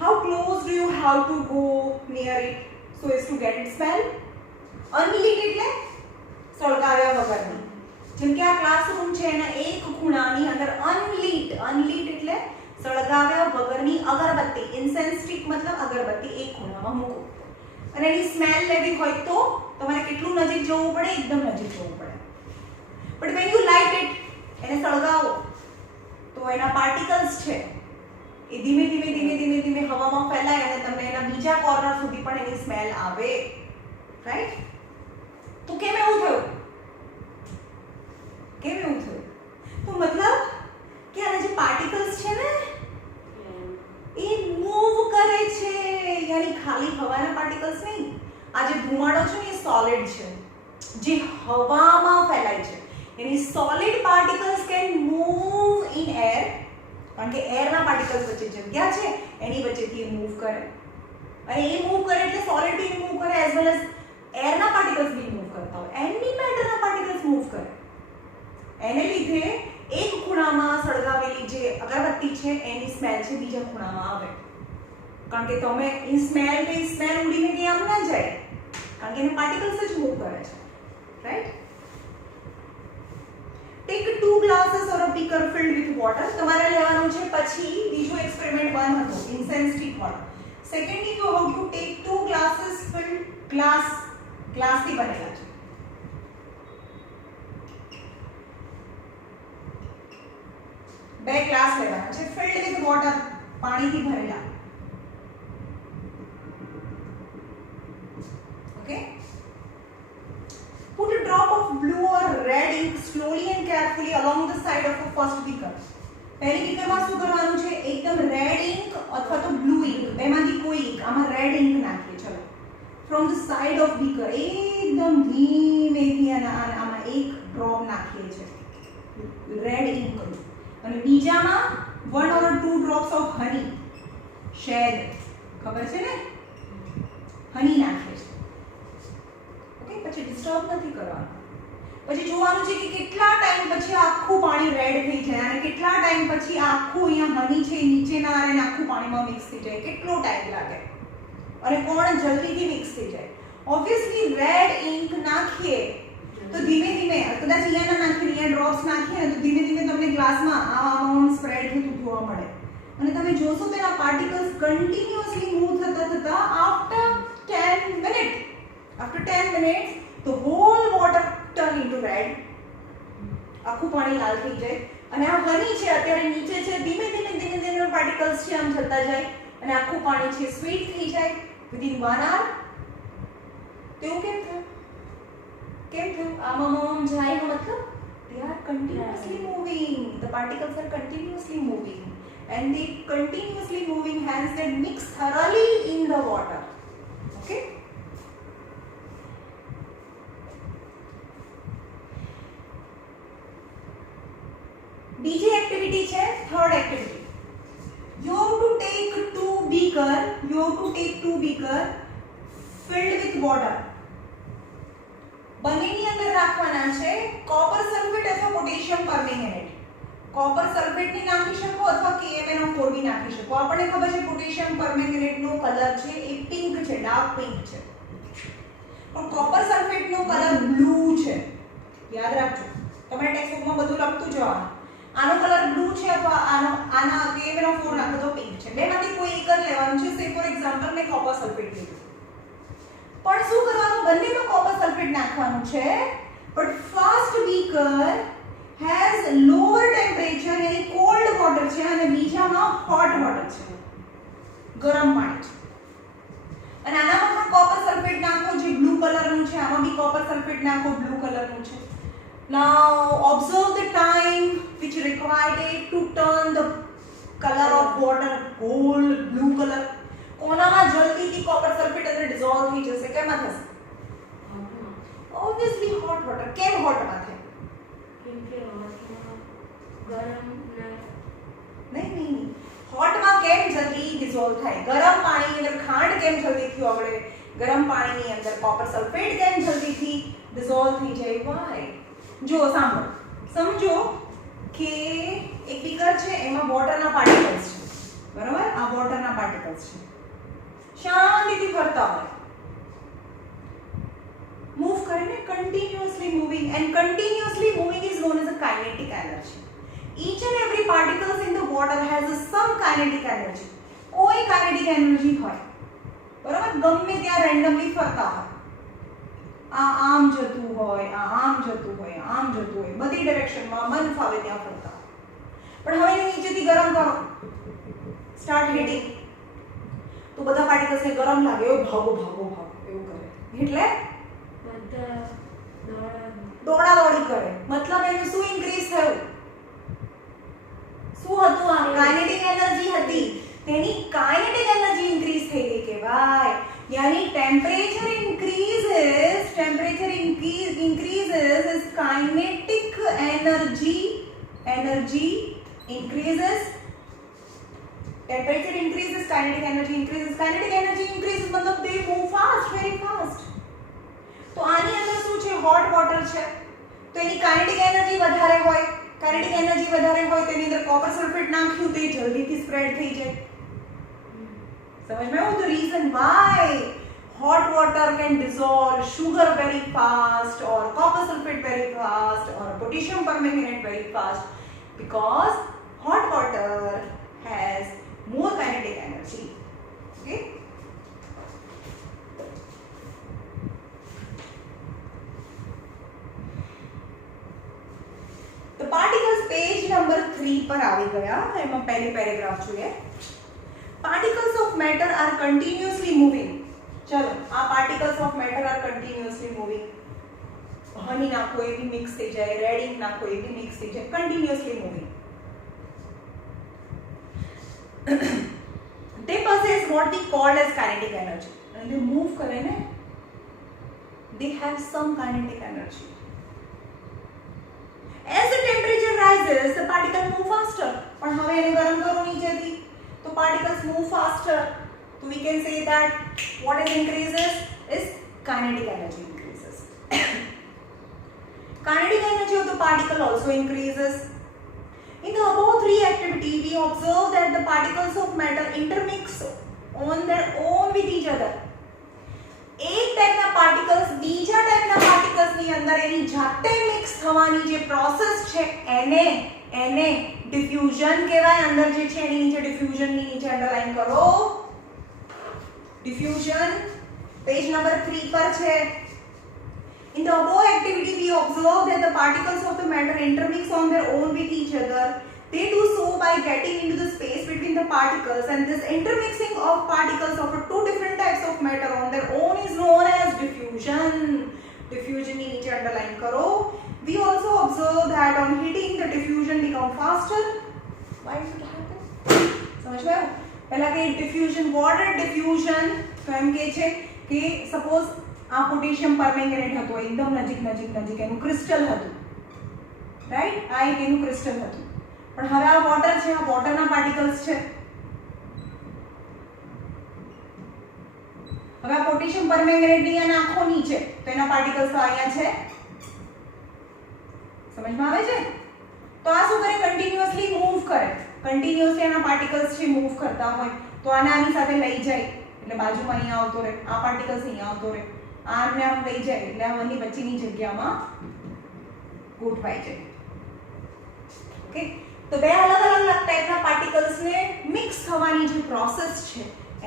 How close do you have to go near it so as to get its smell? Unlit એટલે સળગાવ્યા વગરની. જેમ કે આ ક્લાસરૂમ છે એના એક ખૂણાની અંદર અનલીટ એટલે સળગાવ્યા વગરની અગરબત્તી. ઇન્સેન્સ સ્ટિક મતલબ અગરબત્તી એક ખૂણામાં મૂકો અને એની સ્મેલ લેવી હોય તો તમારે કેટલું નજીક જવું પડે? એકદમ નજીક જવું પડે. But when you light it, એને સળગાવો તો એના પાર્ટિકલ્સ છે એ ધીમે ધીમે હવામાં ફેલાય અને તમને એના બીજા કોર્નર સુધી પણ એની સ્મેલ આવે. રાઈટ? તો કેમ એવું થયું? તો મતલબ કે આના જે પાર્ટિકલ્સ છે ને એ મૂવ કરે છે, યાની ખાલી હવાના પાર્ટિકલ્સ નહીં. આ જે ધુમાડો છે ને એ સોલિડ છે, જે હવામાં ફેલાય છે. એની solid particles can move in air કારણ કે એરના પાર્ટિકલ્સ વચ્ચે જગ્યા છે, એની વચ્ચેથી એ મૂવ કરે, અને એ મૂવ કરે એટલે સોલિડ બી મૂવ કરે એઝ વેલ એઝ એરના પાર્ટિકલ્સ બી મૂવ કરતા હોય, એની મેટરના પાર્ટિકલ્સ મૂવ કરે. એને લીધે એક ખૂણામાં સળગાવેલી જે અગરબત્તી છે એની સ્મેલ છે બીજા ખૂણામાં આવે, કારણ કે તમે એ સ્મેલ ઉડીને કે આમ ના જાય, કારણ કે એના પાર્ટિકલ્સ જ મૂવ કરે છે, right? Take 2 glasses or a beaker filled with water. તમારે લેવાનું છે પછી બીજો એક્સપેરિમેન્ટ 1 હતો ઇન્સેન્સ સ્ટિક વાળો. Secondly you have to take 2 glasses filled ગ્લાસથી બનેલા છે. બે ગ્લાસ લેવાના છે filled with water, પાણીથી ભરેલા. Okay? Put a drop of blue or red ink slowly and carefully along the side of the first beaker. પહેલી બીકરમાં શું કરવાનું છે? એકદમ રેડ ઇંક અથવા તો બ્લુ ઇંક, બેમાંથી કોઈ ઇંક, આમાં રેડ ઇંક નાખીએ. ચલો, from the side of beaker એકદમ ધીમેથી આમાં એક ડ્રોપ નાખીએ છે રેડ ઇંક, અને બીજામાં 1 or 2 drops of honey, shade, ખબર છે ને, હની નાખીએ છે. પછી ડિસ્ટર્બ નથી કરવાનું. પછી જોવાનું છે કે કેટલા ટાઈમ પછી આખું પાણી રેડ થઈ જાય અને કેટલા ટાઈમ પછી આખું અહીંયા હની છે નીચેના અને આખું પાણીમાં મિક્સ થઈ જાય, કેટલો ટાઈમ લાગે અને કોણ જલ્દીથી મિક્સ થઈ જાય. ઓબ્વિયસલી રેડ ઇંક નાખીએ તો ધીમે ધીમે, કદાચ અહીંયા નાખીએ, અહીંયા ડ્રોપ્સ નાખીએ ને તો ધીમે ધીમે તમને ગ્લાસમાં આ અમાઉન્ટ સ્પ્રેડ થતું જોવા મળે, અને તમે જોશો તો એના પાર્ટિકલ્સ કન્ટિન્યુઅસલી મૂવ થતા after 10 minutes the whole water turn into red. આખું પાણી લાલ થઈ જાય, અને આ હની છે અત્યારે નીચે છે, ધીમે ધીમે પાર્ટિકલ્સ છે આમ જતા જાય અને આખું પાણી છે સ્વીટ થઈ જાય within 1 hour. તેવું કેમ થયું? આમ જાય નો મતલબ they are continuously moving, the particles are continuously moving and they continuously moving, hence they mix thoroughly in the water. Okay? બીજી એક્ટિવિટી છે, third activity. You have to take 2 beaker filled with water. બંનેની અંદર રાખવાના છે કોપર સલ્ફેટ અથવા પોટેશિયમ પરમેંગનેટ. કોપર સલ્ફેટ ની નાખી શકો અથવા KMnO4 બી નાખી શકો. આપણને ખબર છે પોટેશિયમ પરમેંગનેટ નો કલર છે એ પિંક છે, ડાર્ક પિંક છે, પણ કોપર સલ્ફેટ નો કલર બ્લુ છે. યાદ રાખજો, તમારા ટેક્સ્ટ બુકમાં બધું લખતું જવાનું. આનો કલર બ્લુ છે અથવા આના KMnO4 નાખો તો પિંક છે. બેમાંથી કોઈ એક જ લેવાનું છે. સે ફોર એક્ઝામ્પલ મેં કોપર સલ્ફેટ લીધું, પણ શું કરવાનું? બંનેમાં કોપર સલ્ફેટ નાખવાનું છે, but first beaker has lower temperature, એટલે કોલ્ડ વોટર છે, અને બીજામાં હોટ વોટર છે, ગરમ પાણી છે. અને આનામાં પણ કોપર સલ્ફેટ નાખો જે બ્લુ કલરનું છે, આમાં બી કોપર સલ્ફેટ નાખો બ્લુ કલરનું છે. Now observe the time which required it to turn the color of water gold blue color. કોનામાં જલ્દીથી કોપર સલ્ફેટ અંદર ડિસોલ્વ થઈ જશે? કેમાં થશે? Obviously hot water. કેમ hot માં થાય? કેમ કે ગરમ નહીં hot માં કેમ જલ્દી ડિસોલ્વ થાય? ગરમ પાણીની અંદર ખાંડ કેમ જલ્દીથી ઓગળે? ગરમ પાણીની અંદર કોપર સલ્ફેટ કેમ જલ્દીથી ડિસોલ્વ થઈ જાય? Why? જો સાંભળો, સમજો કે એક બીકર છે, એમાં વોટરના પાર્ટિકલ્સ છે, બરાબર? આ વોટરના પાર્ટિકલ્સ છે, શાંતિથી ફરતા હોય, મૂવ કરીને continuously moving, and continuously moving is known as a kinetic energy. Each and every particles in the water has some kinetic energy. કોઈ કાઇનેટિક એનર્જી હોય, બરાબર? ગમે ત્યાં રેન્ડમલી ફરતા હોય, આ આમ જતું હોય, આ આમ જતું હોય, આમ જતું હોય, બધી ડિરેક્શનમાં મન ફાવે ત્યાં ફરતા. પણ હવે નીચેથી ગરમ કરો, સ્ટાર્ટ હીટિંગ, તો બધા પાર્ટિકલ્સને ગરમ લાગે, એવું ભાગો એવું કરે, એટલે દોડાદોડી કરે. મતલબ એનું શું ઇન્ક્રીઝ થયું? શું હતું? આ કાઇનેટિક એનર્જી હતી, તેની કાઇનેટિક એનર્જી ઇન્ક્રીઝ થઈ ગઈ કહેવાય. यानी temperature increases is kinetic energy increases Temperature increases, kinetic energy increases. Kinetic energy increases मतलब they move fast, very fast. તો આની અંદર શું છે? hot water છે, તો એની kinetic energy વધારે હોય. kinetic energy વધારે હોય તો એની અંદર copper sulfate નાખ્યું તો એ જલ્દીથી સ્પ્રેડ થઈ જાય. સમજ में आया? the reason why hot water can dissolve sugar very fast or copper sulfate very fast or potassium permanganate very fast, because hot water has more kinetic energy. Okay, the particles page number 3 पर આવી ગયા. એમાં પહેલી પેરેગ્રાફ જોઈએ. particles of matter are continuously moving. ચલો, આ particles of matter are continuously moving. હની નાખો એ બી મિક્સ થઈ જાય, રેડ ઇંક નાખો એ બી મિક્સ થઈ જાય, continuously moving. they possess what we call as kinetic energy. and they move કરે ને, they have some kinetic energy. as the temperature rises, the particles move faster. પણ હવે એને ગરમ કરો નીચેથી તો particles move faster. so we can say that what is increases is kinetic energy increases. kinetic energy of the particle also increases. In the above three activity, we observe that the particles of matter intermix on their own with each other. એક ટાઈપના પાર્ટિકલ્સ બીજા ટાઈપના પાર્ટિકલ્સની અંદર એની જાતે મિક્સ થવાની જે પ્રોસેસ છે એને ડિફ્યુઝન કહેવાય. અંદર જે છે એની નીચે ડિફ્યુઝનની નીચે અંડરલાઈન કરો. ડિફ્યુઝન પેજ નંબર 3 પર છે. In the above activity, we observe that the particles of the matter intermix on their own with each other. They do so by getting into the space between the particles, and this intermixing of particles of two different types of matter on their own is known as diffusion. Diffusion ની નીચે અંડરલાઈન કરો. We also observe that on heating the diffusion become faster. Why does it happen? સમજ માં આવ્યું? પહેલા કે diffusion, water diffusion તો એમ કહે છે કે સપોઝ આ પોટેશિયમ પરમેંગનેટ હતો, એકદમ નજીક એનું ક્રિસ્ટલ હતું, રાઈટ? આ એક એનું ક્રિસ્ટલ હતું. પણ હવે આ વોટર છે, આ વોટરના પાર્ટિકલ્સ છે. હવે આ પોટેશિયમ પરમેંગનેટની આ નાખો નીચે તો એના પાર્ટિકલ્સ અહીંયા છે. સમજમાં આવે છે? તો આ શું કરે? કન્ટિન્યુઅસલી મૂવ કરે. કન્ટિન્યુઅસલી એના પાર્ટિકલ્સ છે મૂવ કરતા હોય તો આને આની સાથે લઈ જાય એટલે બાજુમાં અહીંયા આવતો રહે, આ પાર્ટિકલ્સ અહીંયા આવતો રહે, આને આમ લઈ જાય એટલે આ બંને વચ્ચેની જગ્યામાં ગોઠવાઈ જાય. ઓકે, તો બે અલગ અલગ ટાઈપના પાર્ટિકલ્સને મિક્સ થવાની જે પ્રોસેસ છે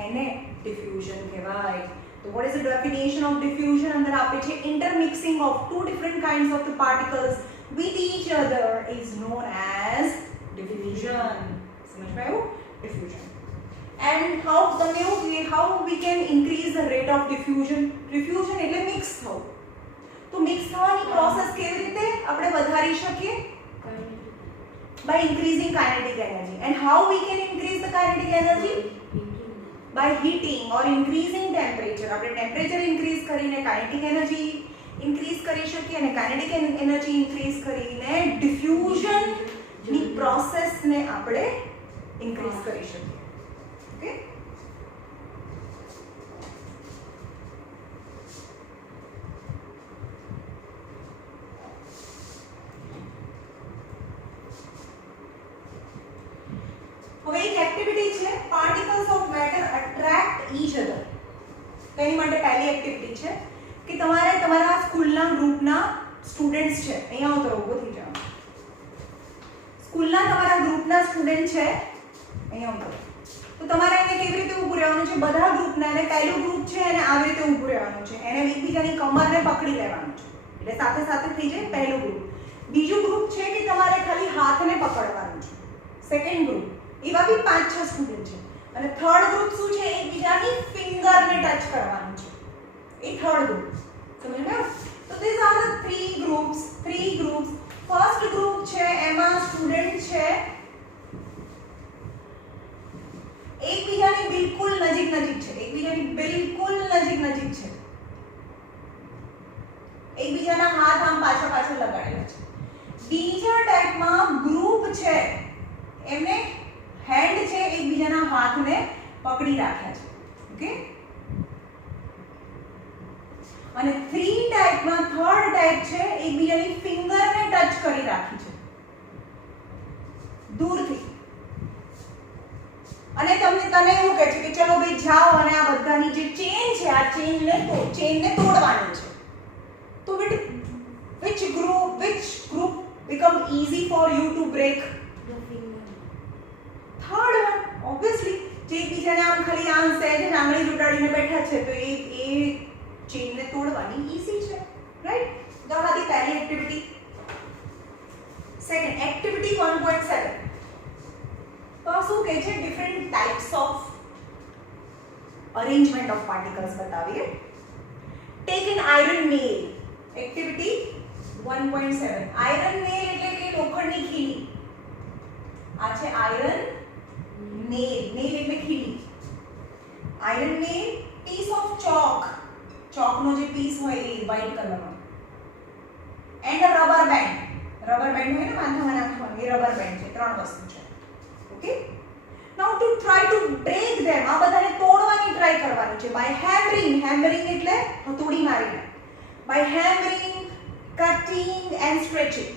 એને ડિફ્યુઝન કહેવાય. તો what is the definition of diffusion? અંદર આપે છે intermixing of two different kinds of the particles with each other is known as diffusion. સમજ માં આવ્યું? diffusion. And how we can increase the rate of diffusion? diffusion એટલે મિક્સ થવું. તો મિક્સ થવાની પ્રોસેસ કેવી રીતે આપણે વધારી શકીએ? by increasing kinetic energy. And how we can increase the kinetic energy? by heating or increasing temperature. આપણે ટેમ્પરેચર ઇન્ક્રીઝ કરીને kinetic energy ઇન્ક્રીઝ કરી શકીએ અને kinetic energy ઇન્ક્રીઝ કરીને ડિફ્યુઝન ની પ્રોસેસ ને આપણે ઇન્ક્રીઝ કરી શકીએ. ઓકે, હવે એક એક્ટિવિટી છે particles of matter attract each other. તો એની માટે પહેલી એક્ટિવિટી છે કે તમારે તમારા સ્કૂલના ગ્રુપના સ્ટુડન્ટ્સ છે, અહીંયા ઉતરો, ઊભો થઈ જાઓ. સ્કૂલના તમારા ગ્રુપના સ્ટુડન્ટ છે, અહીંયા ઉતરો. તો તમારે એને કેવી રીતે ઊભું રહેવાનું છે? બધા ગ્રુપને, અને પહેલું ગ્રુપ છે એને આવી રીતે ઊભું રહેવાનું છે, એને એકબીજાની કમરને પકડી લેવાનું છે એટલે સાથે સાથે થઈ જાય પહેલું ગ્રુપ. બીજું ગ્રુપ છે કે તમારે ખાલી હાથને પકડવાનું છે. સેકન્ડ ગ્રુપ એવા બી 5-6 સ્ટુડન્ટ છે. અને થર્ડ ગ્રુપ શું છે? એકબીજાની ફિંગરને ટચ કરવાનું છે. એ થર્ડ ગ્રુપ. સમજ્યા? તો this are the three groups. First group છે એમાં સ્ટુડન્ટ છે એકબીજાની બિલકુલ નજીક છે, એકબીજાના હાથ આમ પાછળ લગાડેલા છે. બીજા ટાઈપમાં ગ્રુપ છે એમને હેન્ડ છે એકબીજા એકબીજાના હાથને પકડી રાખ્યા છે. ઓકે, અને 3 ટાઈપમાં થર્ડ ટાઈપ છે એકબીજાની ફિંગરને ટચ કરી રાખી છે દૂરથી. અને તને એવું કહે છે કે ચલો ભાઈ જાઓ અને આ બધાની જે ચેન છે આ ચેનને તોડવાની છે. તો which group become easy for you to break? The finger. Third one, obviously. જે એકબીજાને આમ ખાલી આમ સહેજ આંગળી જોડાડીને બેઠા છે તો એ ચેનને તોડવાની ઈઝી છે, રાઈટ? તો આ હતી પહેલી એક્ટિવિટી. Second activity 1.7. તો આ શું કહે છે? Different types of arrangement of particles બતાવીએ. Take an iron nail. Activity 1.7. Iron nail એટલે કે લોખંડની ખીલી. આ છે આયરન નેલ. નેલ એટલે ખીલી. આયરન નેલ, પીસ ઓફ ચોક. ચોકનો જે પીસ હોય એ વ્હાઇટ કલરનો. And a rubber band. Rubber band હોય ને માથામાં નાખવાનું, એ રબર બેન્ડ છે. 3 વસ્તુ છે. Okay, now to try to break them. આ બધાને તોડવાની ટ્રાય કરવાની છે બાય હેમરિંગ. હેમરિંગ એટલે હથોડી મારીને. By hammering, cutting and stretching.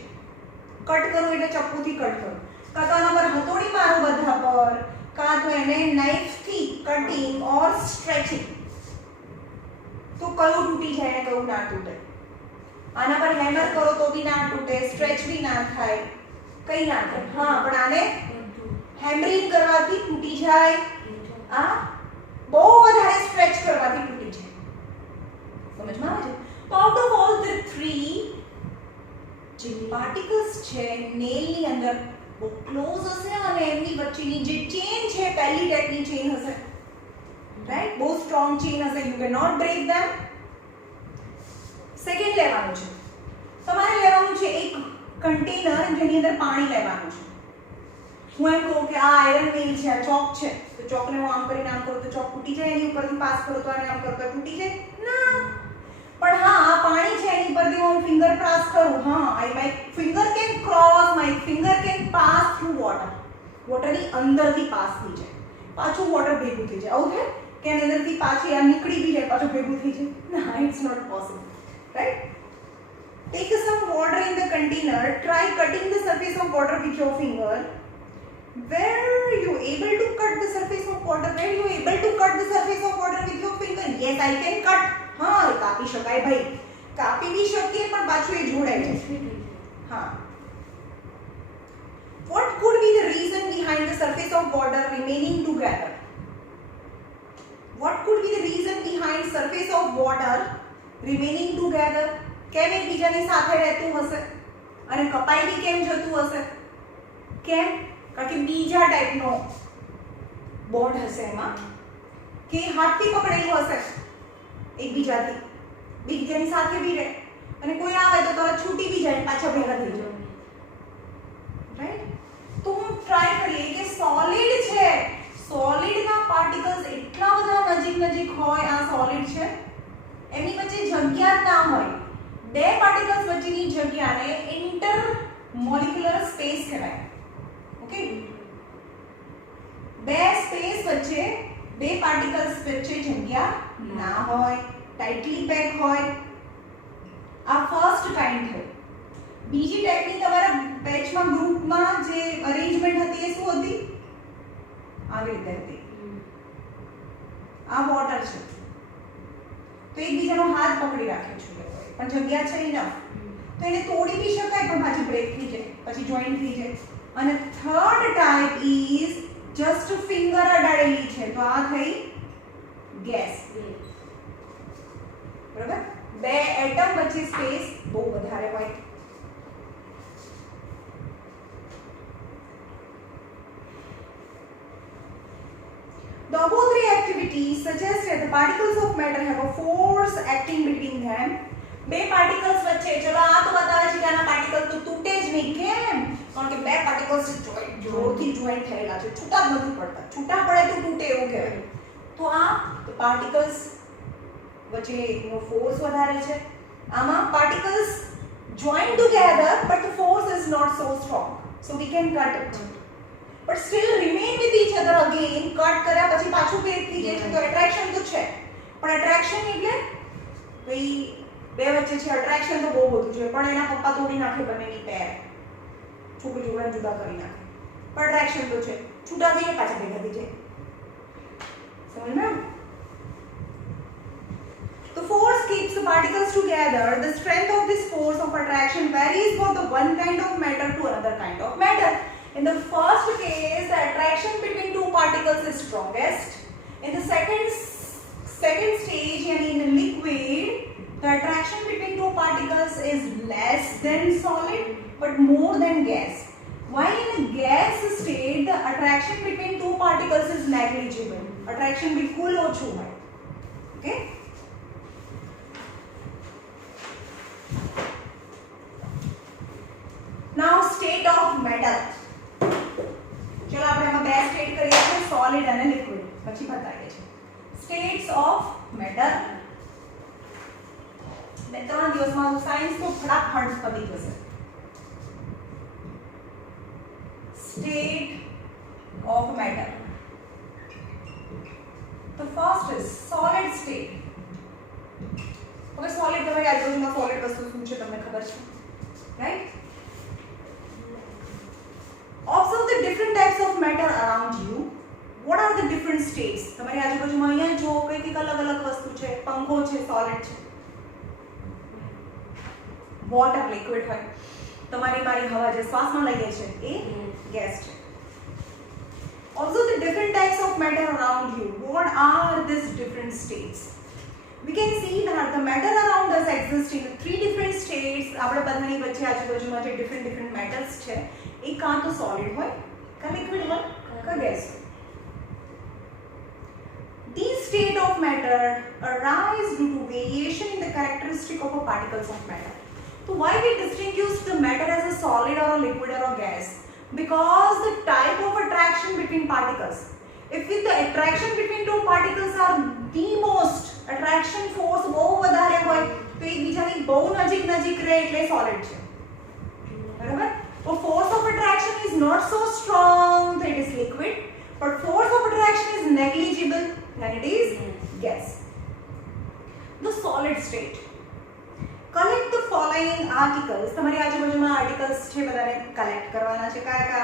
Cut કરો એટલે ચપ્પુથી કટ કરો. કાં તો આના પર હથોડી મારો બધા પર, કાં તો એને નાઇફથી કટિંગ ઓર સ્ટ્રેચિંગ. તો કયું તૂટી જાય ને કયું ના તૂટે? આના પર હેમર કરો તો બી ના તૂટે, સ્ટ્રેચ બી ના થાય, કઈ ના થાય. હા, પણ આને હેમરિંગ કરવાથી તૂટી જાય. આ બહુ વધારે સ્ટ્રેચ કરવાથી તૂટી જાય. સમજમાં આવે છે? તો આઉટ ઓફ ઓલ ધ 3 જે પાર્ટિકલ્સ છે નેલની અંદર બહુ ક્લોઝ હશે અને એમની વચ્ચેની જે ચેન છે પહેલી ટાઈપની ચેન હશે, રાઈટ? બહુ સ્ટ્રોંગ ચેન હશે. You can not break them. Second લેવાનું છે, તમારે લેવાનું છે એક કન્ટેનર જેની અંદર પાણી લેવાનું છે. હું એમ કહું કે આ આયરન નેલ છે, આ ચોક છે, તો ચોકને હું આમ કરીને આમ કરું તો ચોક તૂટી જાય. એની ઉપરથી પાસ કરું તો આને આમ કરું તો તૂટી જાય ના. પણ હા, આ પાણી છે એની પરથી હું ફિંગર પાસ કરું, હા, my finger can cross, my finger can pass through water. વોટરની અંદરથી પાસ થઈ જાય, પાછું વોટર ભેગું થઈ જાય. આવું થાય કે એની અંદરથી પાછી આ નીકળી બી જાય, પાછું ભેગું થઈ જાય? ના, it's not possible, right? Take some water in the container. Try cutting the surface of water with your finger. Where you able to cut the surface of water? Where you able to cut the surface of water with your finger? Yes, I can cut. હા, કાપી શકાય ભાઈ, કાપી બી શકીએ પણ પાછું એ જોડાય છે. હા. What could be the reason behind the surface of water remaining together? What could be the reason behind surface of water remaining together? કેમ એકબીજાની સાથે રહેતું હશે અને કપાઈ બી કેમ જતું હશે? કેમ? કારણ કે બીજા ટાઈપનો બોન્ડ હશે એમાં, કે હાથથી પકડેલું હશે એકબીજાથી, બીજાની સાથે બી રહે અને કોઈ આવે તો તરત છૂટી બી જાય, પાછા ભેગા થઈ જાય, રાઈટ? તો હું ટ્રાય કરીએ કે સોલિડ છે, સોલિડના પાર્ટિકલ્સ એટલા બધા નજીક હોય, આ સોલિડ છે એમની વચ્ચે જગ્યા ના હોય. બે પાર્ટિકલ્સ વચ્ચેની જગ્યાને ઇન્ટર મોલિક્યુલર સ્પેસ કહેવાય. ઓકે, બે સ્પેસ વચ્ચે, બે પાર્ટિકલ્સ વચ્ચે જગ્યા ના હોય, ટાઇટલી પેક હોય. આ ફર્સ્ટ કાઇન્ડ થઈ. બીજી ટાઈપની તમારા બેચમાં ગ્રુપમાં જે અરેન્જમેન્ટ હતી એ શું હતી? આવી રીતે હતી. આ વોટર છે તો એકબીજાનો હાથ પકડી રાખ્યો છે પણ જગ્યા છે ઇનફ, તો એને તોડી બી શકાય પણ પાછી બ્રેક થઈ જાય, પછી જોઈન્ટ થઈ જાય. અને third type is just finger અડાડેલી છે, તો આ થઈ ગેસ. બરાબર? બે એટમ વચ્ચે સ્પેસ બહુ વધારે હોય. The above three activities suggest that the particles of matter have a force acting between them. બે પાર્ટિકલ્સ વચ્ચે, ચલો આ તો બતાવે છે કે આના પાર્ટિકલ તો તૂટે જ નહીં. કેમ? કારણ કે બે પાર્ટિકલ્સ જોરથી જોઈન્ટ થયેલા છે, છૂટા જ નથી પડતા. છૂટા પડે તો તૂટે એવું કહેવાય. તો આ પાર્ટિકલ્સ વચ્ચેનો ફોર્સ વધારે છે. આમાં particles join together but the force is not so strong, so we can cut it. but still remain with each other again. Cut કર્યા પછી પાછું પેર થઈ જાય છે તો attraction તો છે, પણ attraction એટલે ભાઈ બે વચ્ચે છે attraction તો બહુ બધું છે, પણ એના પપ્પા તોડી નાખે બંનેની પેર, છોકરી છોકરાને જુદા કરી નાખે, પણ attraction તો છે, છૂટા થઈને પાછા ભેગા થઈ જાય. સમજ મેં? The force keeps the particles together. The strength of this force of attraction varies for the one kind of matter to another kind of matter. In the first case, the attraction between two particles is strongest. In the second stage, and in a liquid, the attraction between two particles is less than solid but more than gas. While in a gas state, the attraction between two particles is negligible. Attraction बिल्कुल ओछू है. Okay? Now state of matter. चलो આપણે આમાં બે સ્ટેટ કરીએ છીએ, સોલિડ અને લિક્વિડ, પછી બતાવીએ છીએ સ્ટેટ્સ ઓફ મેટર. બે ત્રણ દિવસમાં સાયન્સ તો ફટાફટ પતી જશે. State of matter. The first is solid state. હવે સોલિડ તમારી આજુબાજુમાં સોલિડ વસ્તુ શું છે તમને ખબર છે, right? Observe the different types of matter around you. What are the different states? તમારી આજુબાજુમાં અહીંયા જો કઈક અલગ-અલગ વસ્તુ છે, પંખો છે, સોલિડ છે, વોટર લિક્વિડ હોય, તમારી મારી હવા જે શ્વાસમાં લઈએ છે એ ગેસ છે. Observe the different types of matter around you. What are these different states? We can see that the matter around us exists in three different states. આપણે બધાની વચ્ચે આજુબાજુમાં જે different metals છે એ કાં તો solid હોય, કાં liquid હોય, કાં gas હોય. These state of matter arise due to variation in the characteristic of a particles of matter. So why we distinguish the matter as a solid or a liquid or a gas? Because the type of attraction between particles. If the attraction between two particles are the most attraction force બહુ વધારે હોય તો એકબીજાની બહુ નજીક રહે એટલે solid છે, બરાબર? So force of attraction is not so strong, so it is liquid, but force of attraction is negligible, then it is gas. The solid state. Collect the following articles. તમારી આજુબાજુમાં આર્ટિકલ્સ છે, બધાને કલેક્ટ કરવાના છે. કયા?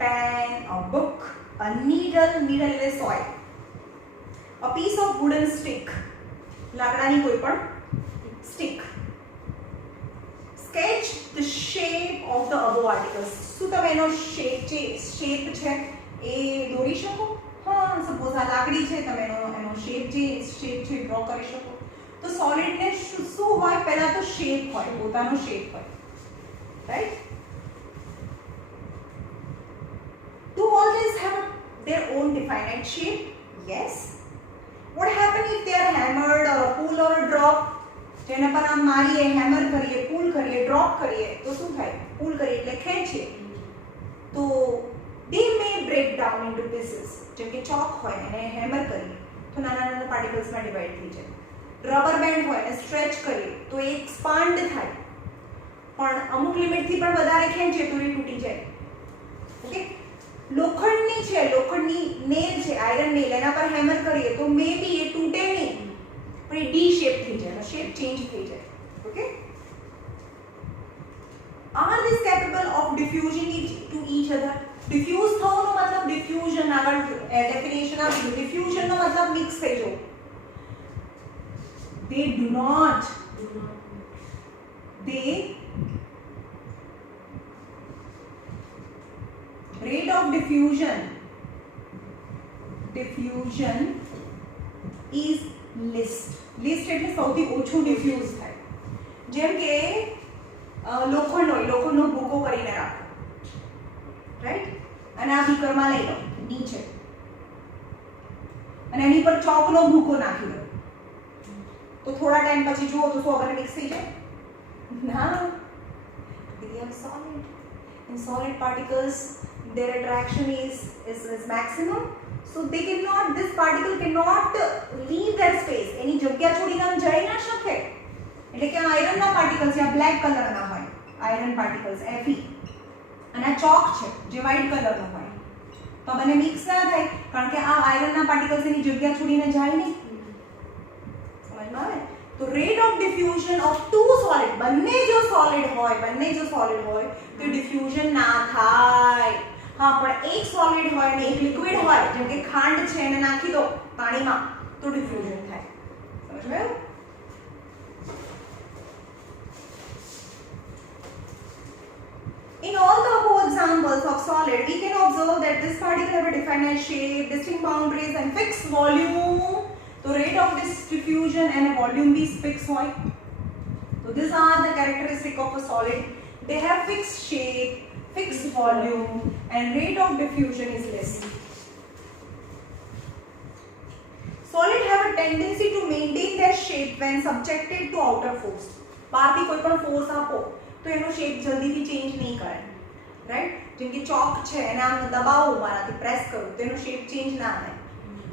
Pen, a book, a needle એટલે soil, a piece of wooden stick, લાકડાની કોઈ પણ stick. Sketch the shape of the above articles. શું તમે એનો શેપ છે એ દોરી શકો? હા, સપોઝ આ લાકડી છે, તમે એનો શેપ છે ડ્રો કરી શકો. તો સોલિડને શું હોય? પહેલા તો શેપ હોય, પોતાનો શેપ હોય, right? Do all these have their own definite shape? Yes. What happens if they are hammered or a pull or a drop? જેને પર આમ મારીએ, હેમર કરીએ, પુલ કરીએ, ડ્રોપ કરીએ તો શું થાય? પુલ કરીએ એટલે ખેંચીએ તો they may break down into pieces. જેમ કે ચોક હોય એને હેમર કરીએ તો નાના પાર્ટિકલ્સમાં ડિવાઈડ થઈ જાય. રબર બેન્ડ હોય એને સ્ટ્રેચ કરીએ તો એ એક્સપાન્ડ થાય, પણ અમુક લિમિટથી પણ વધારે ખેંચીએ તો એ તૂટી જાય. ઓકે? લોખંડની છે, લોખંડની નેલ છે, આયરન નેલ, એના પર હેમર કરીએ તો મે બી એ તૂટે નહીં, પણ એ ડી શેપ થઈ જાય, શેપ ચેન્જ થઈ જાય. Okay? Are these capable of diffusing to each other? Diffuse થવાનો મતલબ diffusion, આગળ ડેફિનેશન આપી. diffusion નો મતલબ મિક્સ થઈ જવું. They do not. They rate of diffusion is least એટલે સૌથી ઓછું ડિફ્યુઝ થાય. જેમ કે લોખંડ હોય, લોખંડનો ભૂકો કરીને રાખો, રાઈટ? અને આ બીકરમાં લઈ લો નીચે અને એની પર ચોકનો ભૂકો નાખી દો તો થોડા ટાઈમ પછી જુઓ તો શું આગળ મિક્સ થઈ જાય? ના. They are solid. In solid particles their attraction is maximum, so they cannot, this particle cannot leave their space. એની જગ્યા છોડીને જઈ ના શકે. એટલે કે આયરનના પાર્ટિકલ્સ આ બ્લેક કલરના હોય, આયરન પાર્ટિકલ્સ Fe, અને આ ચોક છે જે વ્હાઇટ કલરનો હોય, તો આ બંને મિક્સ ના થાય કારણ કે આ આયરનના પાર્ટિકલ્સ એની જગ્યા છોડીને જાય નહીં. સમજમાં આવે? તો rate of diffusion of two solid, બંને જો સોલિડ હોય તો ડિફ્યુઝન ના થાય. હા, પણ એક સોલિડ હોય અને એક લિક્વિડ હોય, જેમ કે ખાંડ છે એને નાખી દો પાણીમાં તો ડિફ્યુઝન થાય. સમજમાં? In all the above examples of solid, we can observe that this particle have a definite shape, distinct boundaries and fixed volume. So rate of this diffusion and volume be fixed hoy. So these are the characteristic of a solid. They have fixed shape, fixed volume and rate of diffusion is less. Solid have a tendency to maintain their shape when subjected to outer force. બહારથી કોઈ પણ ફોર્સ આપો તો એનો શેપ જલ્દીથી ચેન્જ નહીં કરે, રાઈટ? જેમ કે ચોક છે એને આમ દબાવો, મારાથી પ્રેસ કરું તો એનો શેપ ચેન્જ ના થાય.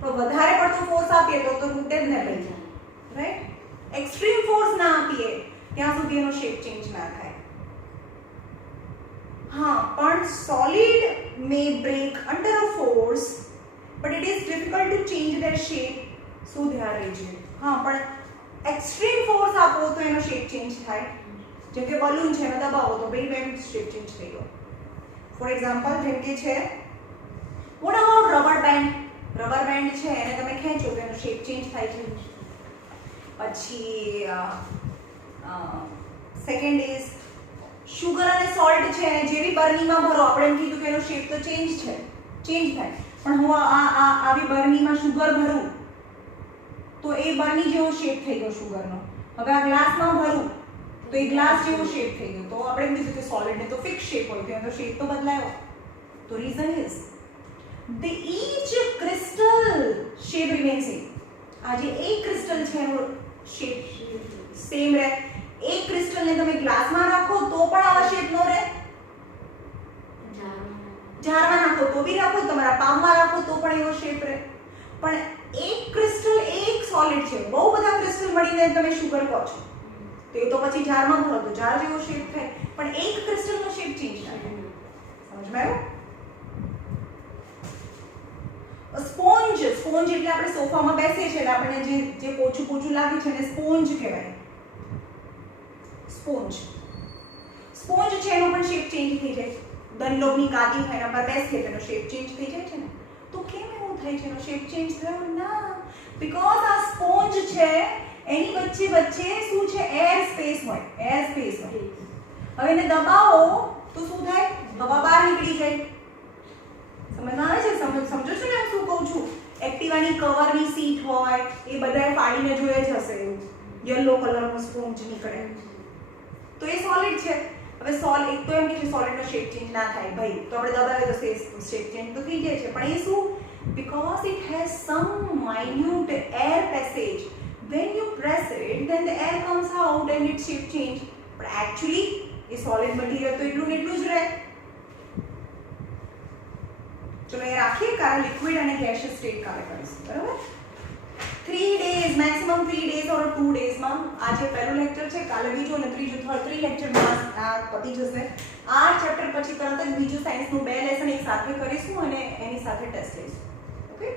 પણ વધારે પડતો ફોર્સ આપીએ તો તૂટે જ ને રહી જાય, રાઈટ? એક્સ્ટ્રીમ ફોર્સ ના આપીએ ત્યાં સુધી એનો શેપ ચેન્જ ના થાય. હા, પણ solid may break under a force but it is difficult to change their shape, so they are rigid. હા, પણ એક્સ્ટ્રીમ ફોર્સ આપો તો એનો શેપ ચેન્જ થાય. જેમ કે બલૂન છે એને દબાવો તો ભાઈ બેન શેપ ચેન્જ થઈ ગયો. ફોર એક્ઝામ્પલ જેમ કે છે what about rubber band? Rubber band છે એને તમે ખેંચો તો એનો શેપ ચેન્જ થાય છે. પછી સેકન્ડ ઇઝ શુગર અને સોલ્ટ છે જેવી બરણીમાં ભરો, આપણે એમ કીધું કે એનો શેપ તો ચેન્જ થાય, પણ હું આવી બરણીમાં શુગર ભરું તો એ બરણી જેવો શેપ થઈ ગયો શુગરનો. હવે આ ગ્લાસમાં ભરું તો એ ગ્લાસ જેવો શેપ થઈ ગયો. તો આપણે એમ કીધું કે સોલિડ ને તો ફિક્સ શેપ હોય, તો શેપ તો બદલાયો. તો reason is the each crystal shape remains same. આ જે એક ક્રિસ્ટલ છે એનો શેપ સેમ રહે. એક ક્રિસ્ટલને તમે ગ્લાસમાં રાખો તો પણ આવા શેપ નો રહે, જારમાં નાખો તો બી રાખો, તમારા પામમાં રાખો તો પણ એવો શેપ રહે. પણ એક ક્રિસ્ટલ, એક સોલિડ છે, બહુ બધા ક્રિસ્ટલ મળીને તમે શુગર કહો છો તો એ તો પછી જારમાં ભરો તો જાર જેવો શેપ થાય, પણ એક ક્રિસ્ટલનો શેપ ચેન્જ થાય. સમજમાં આવ્યું? સ્પોન્જ એટલે આપણે સોફામાં બેસીએ છીએ એટલે આપણને જે પોચું લાગે છે એને સ્પોન્જ કહેવાય. સ્પોન્જ છે એનો પણ શેપ ચેન્જ થઈ જાય. દંડલોની ગાદી હોય એના પર બેસીએ તો એનો શેપ ચેન્જ થઈ જાય છે ને. તો કેમ એવું થાય છે? એનો શેપ ચેન્જ થયો ના, બીકોઝ આ સ્પોન્જ છે એની વચ્ચે શું છે? એર સ્પેસ હોય. હવે એને દબાવો તો શું થાય? હવા બહાર નીકળી જાય. સમજમાં આવે છે? સમજો છો ને હું શું કહું છું? એક્ટિવાની કવરની સીટ હોય એ બધાએ ફાડીને જોયે જ હશે, એવું યલો કલરનો સ્પોન્જ નીકળે તો એ સોલિડ છે. હવે સોલિડ તો એમ કે સોલિડનો શેપ ચેન્જ ના થાય ભાઈ, તો આપણે દબાવીએ તો શેપ ચેન્જ તો થઈ જાય છે, પણ એ શું? because it has some minute air passage. When you press it, then the air comes out and its shape change. But actually, a solid material તો એટલું જ રહે. ચલો એ રાખીએ, કારણ લિક્વિડ અને ગેસિયસ સ્ટેટ કાલે કરીશું, બરાબર? 3 days, maximum 3 days or 2 days માં આજે પહેલું લેક્ચર છે, કાલે બીજો અને ત્રીજો, 3 લેક્ચરમાં આ પતી જશે. આ ચેપ્ટર પછી તરત જ બીજું સાયન્સનું 2 લેસન એક સાથે કરીશું અને એની સાથે ટેસ્ટ લઈશું. ઓકે?